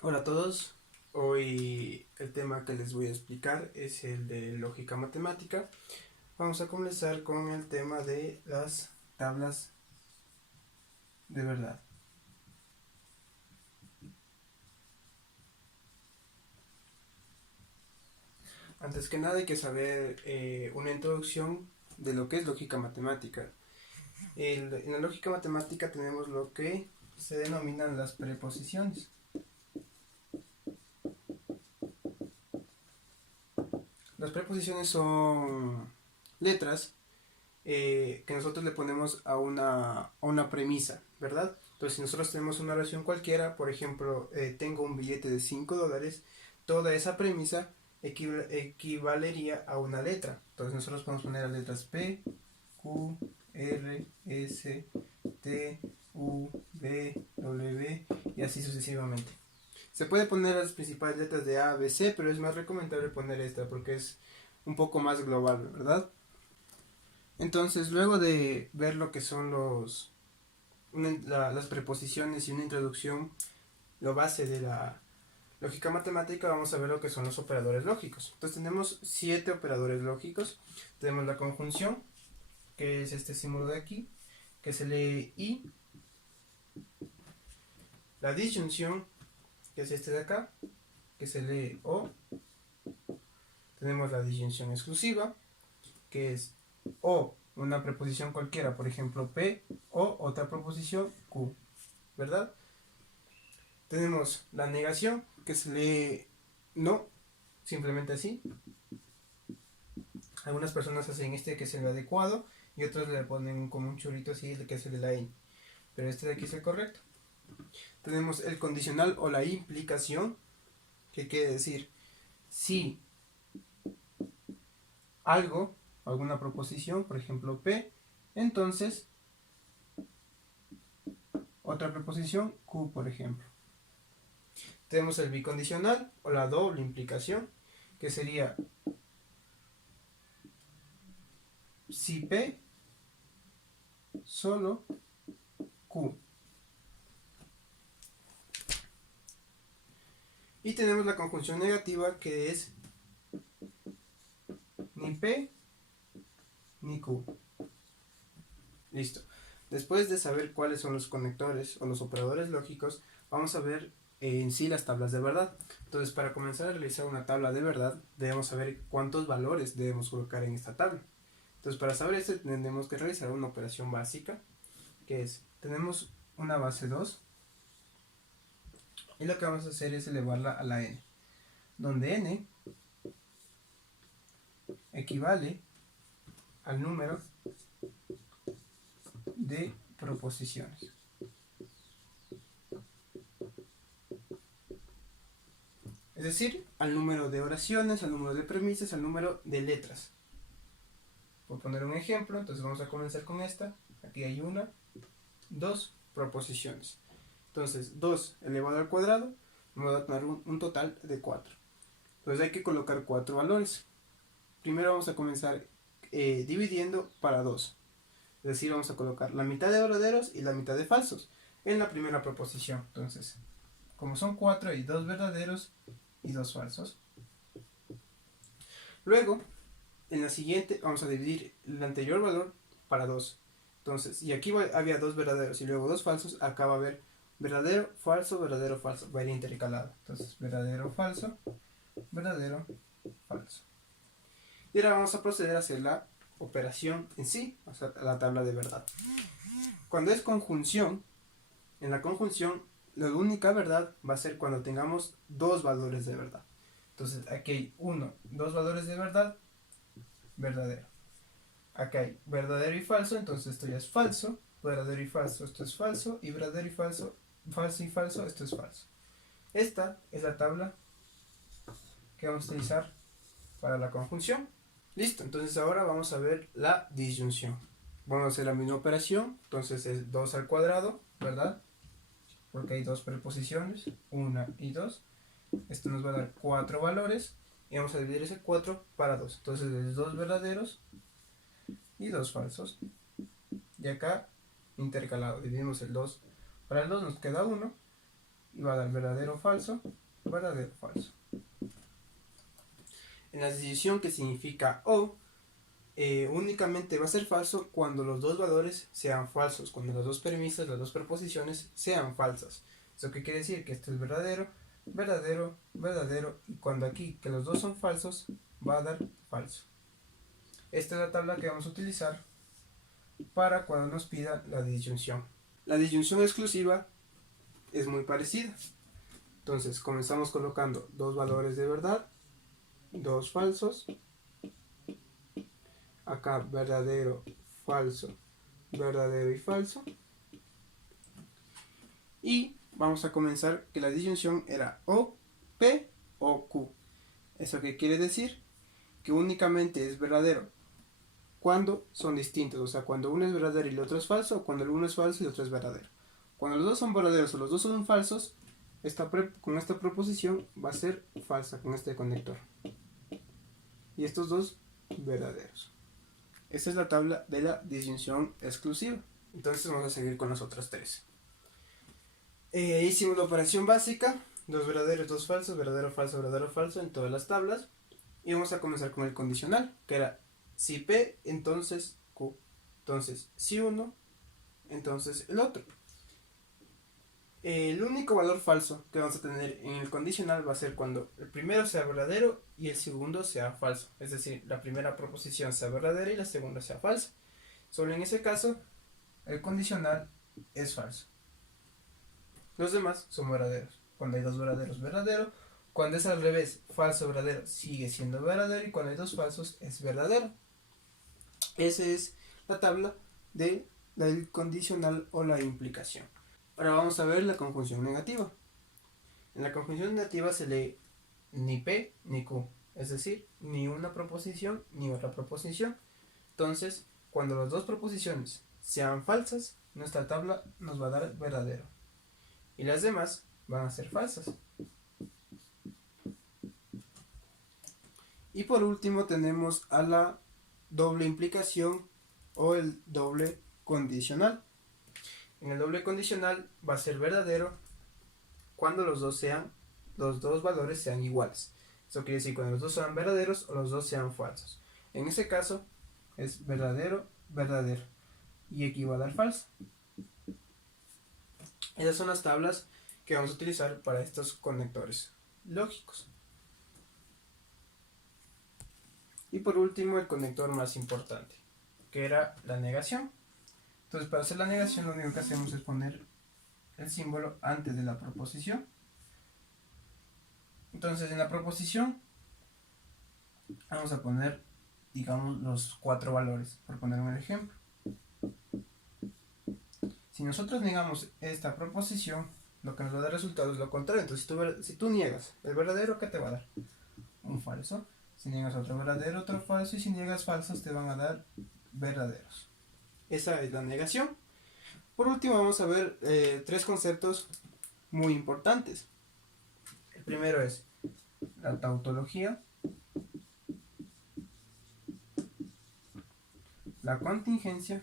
Hola a todos, hoy el tema que les voy a explicar es el de lógica matemática. Vamos a comenzar con el tema de las tablas de verdad. Antes que nada hay que saber una introducción de lo que es lógica matemática. En la lógica matemática tenemos lo que se denominan las preposiciones. Las preposiciones son letras que nosotros le ponemos a una premisa, ¿verdad? Entonces, si nosotros tenemos una oración cualquiera, por ejemplo, tengo un billete de $5, toda esa premisa equivalería a una letra. Entonces, nosotros podemos poner las letras P, Q, R, S, T, U, V, W y así sucesivamente. Se puede poner las principales letras de A, B, C, pero es más recomendable poner esta porque es un poco más global, ¿verdad? Entonces, luego de ver lo que son las preposiciones y una introducción, lo base de la lógica matemática, vamos a ver lo que son los operadores lógicos. Entonces tenemos 7 operadores lógicos. Tenemos la conjunción, que es este símbolo de aquí, que se lee I. La disyunción, que es este de acá, que se lee O. Tenemos la disyunción exclusiva, que es O, una preposición cualquiera, por ejemplo P, o otra preposición Q, ¿verdad? Tenemos la negación, que se lee no, simplemente así. Algunas personas hacen este que es el adecuado y otros le ponen como un churrito así, que es el de la I. Pero este de aquí es el correcto. Tenemos el condicional o la implicación, que quiere decir si algo, alguna proposición, por ejemplo P, entonces otra preposición Q, por ejemplo. Tenemos el bicondicional o la doble implicación, que sería si P, solo Q. Y tenemos la conjunción negativa, que es ni P ni Q. Listo. Después de saber cuáles son los conectores o los operadores lógicos, vamos a ver en sí las tablas de verdad. Entonces, para comenzar a realizar una tabla de verdad, debemos saber cuántos valores debemos colocar en esta tabla. Entonces, para saber esto, tendremos que realizar una operación básica, que es, tenemos una base 2, y lo que vamos a hacer es elevarla a la n, donde n equivale al número de proposiciones. Es decir, al número de oraciones, al número de premisas, al número de letras. Por poner un ejemplo, entonces vamos a comenzar con esta. Aquí hay una, dos proposiciones. Entonces, 2 elevado al cuadrado me va a dar un total de 4. Entonces hay que colocar 4 valores. Primero vamos a comenzar dividiendo para 2. Es decir, vamos a colocar la mitad de verdaderos y la mitad de falsos en la primera proposición. Entonces, como son 4 hay 2 verdaderos y 2 falsos. Luego, en la siguiente vamos a dividir el anterior valor para 2. Entonces, y aquí había 2 verdaderos y luego 2 falsos, acá va a haber verdadero, falso, va a ir intercalado. Entonces, verdadero, falso, verdadero, falso. Y ahora vamos a proceder a hacer la operación en sí, o sea, la tabla de verdad. Cuando es conjunción, en la conjunción, la única verdad va a ser cuando tengamos 2 valores de verdad. Entonces, aquí hay 2 valores de verdad, verdadero. Acá hay verdadero y falso, entonces esto ya es falso, verdadero y falso, esto es falso, y verdadero y falso, falso y falso, esto es falso. Esta es la tabla que vamos a utilizar para la conjunción. Listo, entonces ahora vamos a ver la disyunción. Vamos a hacer la misma operación, entonces es 2 al cuadrado, ¿verdad? Porque hay 2 preposiciones, 1 y 2. Esto nos va a dar 4 valores y vamos a dividir ese 4 para 2. Entonces es 2 verdaderos y 2 falsos. Y acá intercalado, dividimos el 2 para el 2, nos queda 1 y va a dar verdadero, falso, verdadero, falso. En la decisión que significa o, únicamente va a ser falso cuando los dos valores sean falsos, cuando las dos premisas, las dos proposiciones sean falsas. ¿Eso qué quiere decir? Que esto es verdadero, verdadero, verdadero, y cuando aquí que los dos son falsos, va a dar falso. Esta es la tabla que vamos a utilizar para cuando nos pida la disyunción. La disyunción exclusiva es muy parecida. Entonces comenzamos colocando dos valores de verdad, dos falsos, acá verdadero, falso, verdadero y falso, y vamos a comenzar que la disyunción era o, p o q. ¿Eso qué quiere decir? Que únicamente es verdadero cuando son distintos, o sea, cuando uno es verdadero y el otro es falso, o cuando el uno es falso y el otro es verdadero. Cuando los dos son verdaderos o los dos son falsos, con esta proposición va a ser falsa con este conector. Y estos dos verdaderos. Esta es la tabla de la disyunción exclusiva. Entonces vamos a seguir con las otras tres. Hicimos la operación básica, dos verdaderos, dos falsos, verdadero, falso en todas las tablas. Y vamos a comenzar con el condicional, que era si P, entonces Q. Entonces, si uno, entonces el otro. El único valor falso que vamos a tener en el condicional va a ser cuando el primero sea verdadero y el segundo sea falso. Es decir, la primera proposición sea verdadera y la segunda sea falsa. Solo en ese caso, el condicional es falso. Los demás son verdaderos. Cuando hay dos verdaderos, verdadero. Cuando es al revés, falso, verdadero, sigue siendo verdadero. Y cuando hay dos falsos, es verdadero. Esa es la tabla del condicional o la implicación. Ahora vamos a ver la conjunción negativa. En la conjunción negativa se lee ni P ni Q. Es decir, ni una proposición ni otra proposición. Entonces, cuando las dos proposiciones sean falsas, nuestra tabla nos va a dar verdadero. Y las demás van a ser falsas. Y por último tenemos a la doble implicación o el doble condicional. En el doble condicional va a ser verdadero cuando los dos valores sean iguales. Eso quiere decir cuando los dos sean verdaderos o los dos sean falsos. En ese caso es verdadero, verdadero. Y aquí va a dar falso. Esas son las tablas que vamos a utilizar para estos conectores lógicos. Y por último el conector más importante, que era la negación. Entonces para hacer la negación lo único que hacemos es poner el símbolo antes de la proposición. Entonces en la proposición vamos a poner, digamos, los 4 valores, por poner un ejemplo. Si nosotros negamos esta proposición, lo que nos va a dar resultado es lo contrario. Entonces si tú niegas el verdadero, ¿qué te va a dar? Un falso. Si niegas otro verdadero, otro falso. Y si niegas falsos, te van a dar verdaderos. Esa es la negación. Por último vamos a ver 3 conceptos muy importantes. El primero es la tautología, la contingencia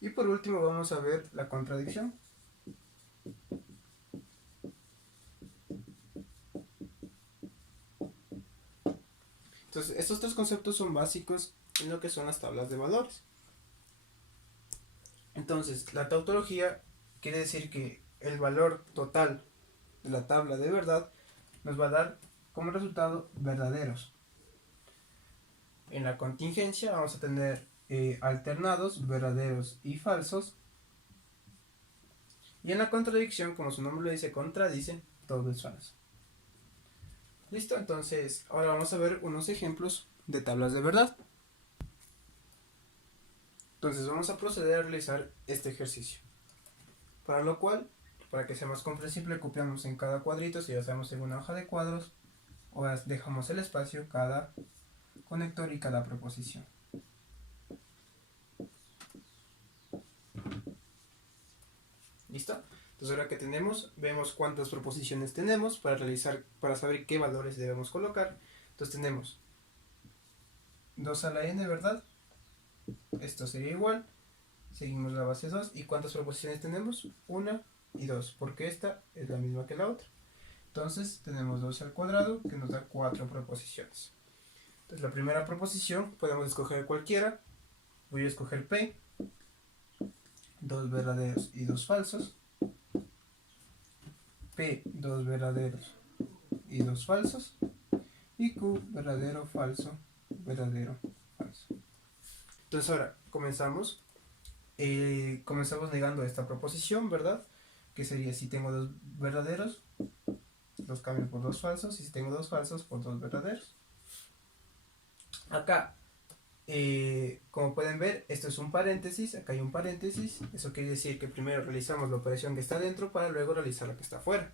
y por último vamos a ver la contradicción. Entonces estos 3 conceptos son básicos en lo que son las tablas de valores. Entonces la tautología quiere decir que el valor total de la tabla de verdad nos va a dar como resultado verdaderos. En la contingencia vamos a tener alternados, verdaderos y falsos. Y en la contradicción, como su nombre lo dice, contradice, todo es falso. Listo, entonces ahora vamos a ver unos ejemplos de tablas de verdad. Entonces vamos a proceder a realizar este ejercicio. Para lo cual, para que sea más comprensible, copiamos en cada cuadrito, si ya hacemos en una hoja de cuadros, o dejamos el espacio cada conector y cada proposición. ¿Listo? Entonces ahora que tenemos, vemos cuántas proposiciones tenemos para saber qué valores debemos colocar. Entonces tenemos 2 a la n, ¿verdad? Esto sería igual. Seguimos la base 2. ¿Y cuántas proposiciones tenemos? 1 y 2, porque esta es la misma que la otra. Entonces tenemos 2 al cuadrado, que nos da 4 proposiciones. Entonces la primera proposición podemos escoger cualquiera. Voy a escoger P, 2 verdaderos y 2 falsos. P, 2 verdaderos y 2 falsos. Y Q, verdadero, falso, verdadero, falso. Entonces ahora comenzamos. Comenzamos negando esta proposición, ¿verdad? Que sería si tengo 2 verdaderos, los cambio por 2 falsos. Y si tengo 2 falsos, por 2 verdaderos. Acá, como pueden ver, esto es un paréntesis, acá hay un paréntesis, eso quiere decir que primero realizamos la operación que está dentro para luego realizar la que está afuera.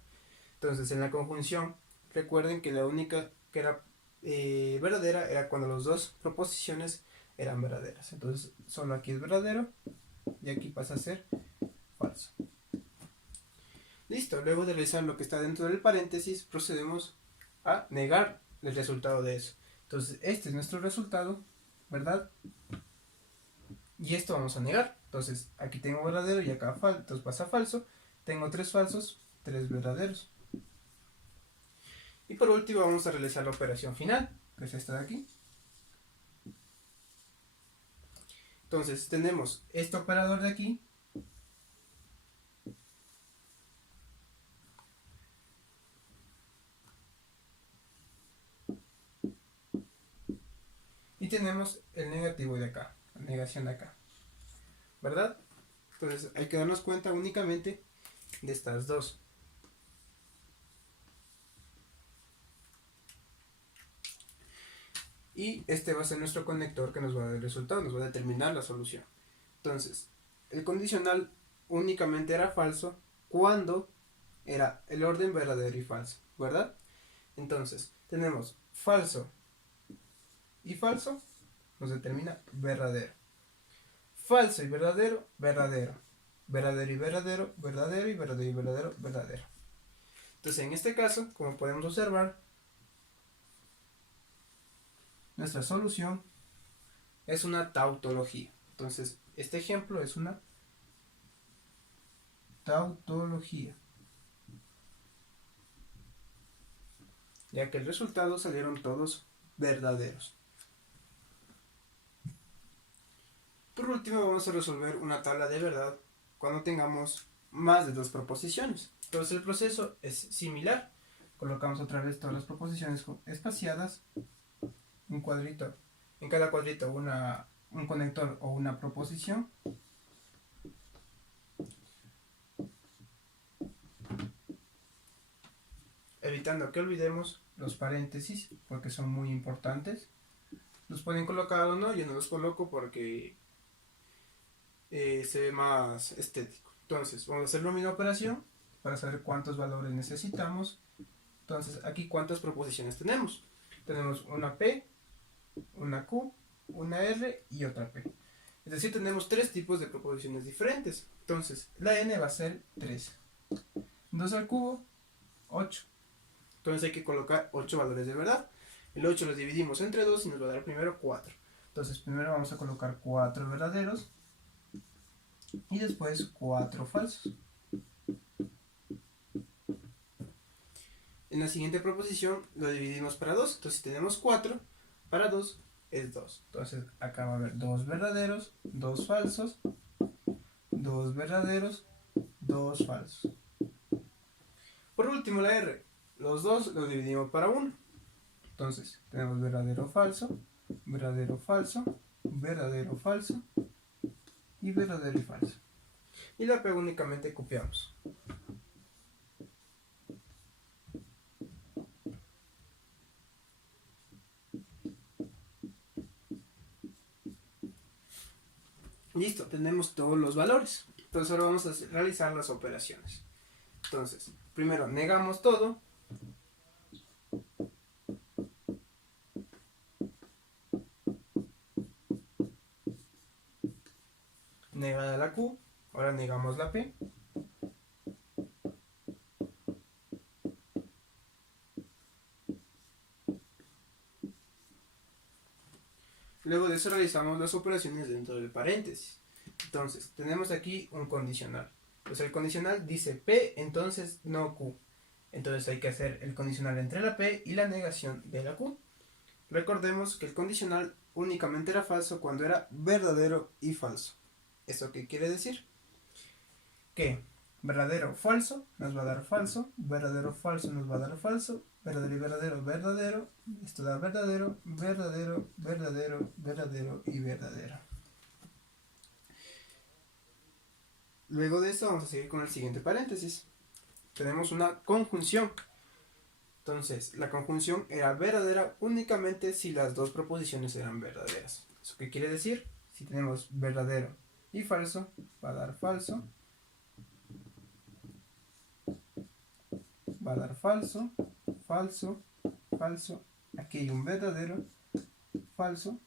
Entonces en la conjunción, recuerden que la única que era verdadera era cuando las dos proposiciones eran verdaderas. Entonces solo aquí es verdadero y aquí pasa a ser falso. Listo, luego de realizar lo que está dentro del paréntesis, procedemos a negar el resultado de eso. Entonces este es nuestro resultado, ¿verdad? Y esto vamos a negar. Entonces aquí tengo verdadero y acá falso, entonces pasa falso. Tengo 3 falsos, 3 verdaderos. Y por último vamos a realizar la operación final, que es esta de aquí. Entonces tenemos este operador de aquí. Y tenemos el negativo de acá, la negación de acá, ¿verdad? Entonces hay que darnos cuenta únicamente de estas dos. Y este va a ser nuestro conector que nos va a dar el resultado, nos va a determinar la solución. Entonces, el condicional únicamente era falso cuando era el orden verdadero y falso, ¿verdad? Entonces, tenemos falso y falso, nos determina verdadero. Falso y verdadero, verdadero. Verdadero y verdadero, verdadero y verdadero y verdadero, verdadero. Entonces, en este caso, como podemos observar, nuestra solución es una tautología. Entonces, este ejemplo es una tautología, ya que el resultado salieron todos verdaderos. Por último, vamos a resolver una tabla de verdad cuando tengamos más de 2 proposiciones. Entonces el proceso es similar. Colocamos otra vez todas las proposiciones espaciadas, un cuadrito, en cada cuadrito un conector o una proposición. Evitando que olvidemos los paréntesis, porque son muy importantes. Los pueden colocar o no, yo no los coloco porque se ve más estético. Entonces, vamos a hacer la misma operación para saber cuántos valores necesitamos. Entonces, aquí cuántas proposiciones tenemos. Tenemos una P, una Q, una R y otra P. Es decir, tenemos 3 tipos de proposiciones diferentes. Entonces, la N va a ser 3. 2 al cubo, 8. Entonces hay que colocar 8 valores de verdad. El 8 lo dividimos entre 2 y nos va a dar primero 4. Entonces, primero vamos a colocar 4 verdaderos y después 4 falsos. En la siguiente proposición lo dividimos para 2. Entonces si tenemos 4, para 2 es 2. Entonces acá va a haber 2 verdaderos, 2 falsos, 2 verdaderos, 2 falsos. Por último la R. Los 2 los dividimos para 1. Entonces tenemos verdadero, falso, verdadero, falso, verdadero, falso y verdadero y falso. Y la P únicamente copiamos. Listo, tenemos todos los valores. Entonces ahora vamos a realizar las operaciones. Entonces, primero negamos todo. Negada la Q, ahora negamos la P. Luego de eso realizamos las operaciones dentro del paréntesis. Entonces, tenemos aquí un condicional. Pues el condicional dice P, entonces no Q. Entonces hay que hacer el condicional entre la P y la negación de la Q. Recordemos que el condicional únicamente era falso cuando era verdadero y falso. ¿Eso qué quiere decir? Que verdadero falso nos va a dar falso, verdadero falso nos va a dar falso, verdadero y verdadero verdadero, esto da verdadero, verdadero, verdadero, verdadero y verdadero. Luego de esto vamos a seguir con el siguiente paréntesis. Tenemos una conjunción. Entonces, la conjunción era verdadera únicamente si las dos proposiciones eran verdaderas. ¿Eso qué quiere decir? Si tenemos verdadero y falso, va a dar falso, va a dar falso, falso, falso. Aquí hay un verdadero, falso,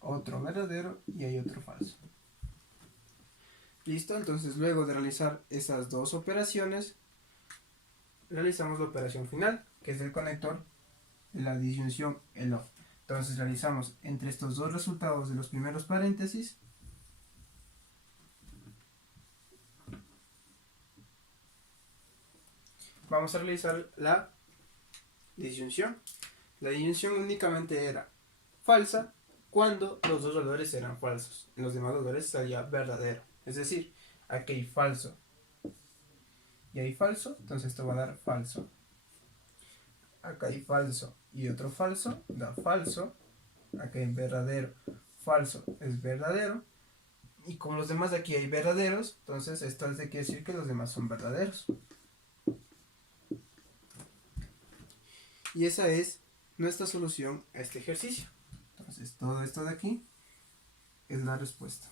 otro verdadero y hay otro falso. Listo, entonces luego de realizar esas dos operaciones, realizamos la operación final, que es el conector de la disyunción el OR. Entonces realizamos entre estos dos resultados de los primeros paréntesis, vamos a realizar la disyunción. La disyunción únicamente era falsa cuando los dos valores eran falsos. En los demás valores salía verdadero. Es decir, aquí hay falso y hay falso, entonces esto va a dar falso. Acá hay falso y otro falso, da falso. Acá hay verdadero, falso es verdadero. Y como los demás de aquí hay verdaderos, entonces esto quiere decir que los demás son verdaderos. Y esa es nuestra solución a este ejercicio. Entonces todo esto de aquí es la respuesta.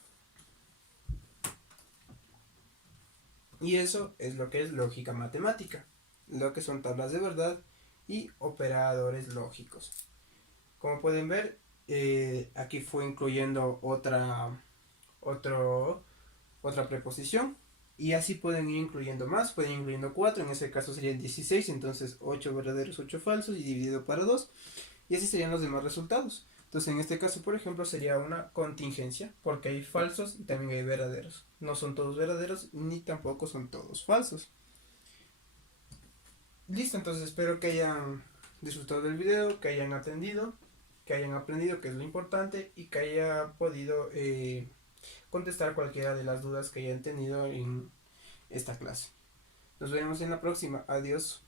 Y eso es lo que es lógica matemática, lo que son tablas de verdad y operadores lógicos. Como pueden ver, aquí fue incluyendo otra preposición. Y así pueden ir incluyendo más, pueden ir incluyendo 4, en este caso serían 16, entonces 8 verdaderos, 8 falsos y dividido para 2. Y así serían los demás resultados. Entonces en este caso, por ejemplo, sería una contingencia, porque hay falsos y también hay verdaderos. No son todos verdaderos ni tampoco son todos falsos. Listo, entonces espero que hayan disfrutado del video, que hayan atendido, que hayan aprendido, que es lo importante, y que haya podido contestar cualquiera de las dudas que hayan tenido en esta clase. Nos vemos en la próxima. Adiós.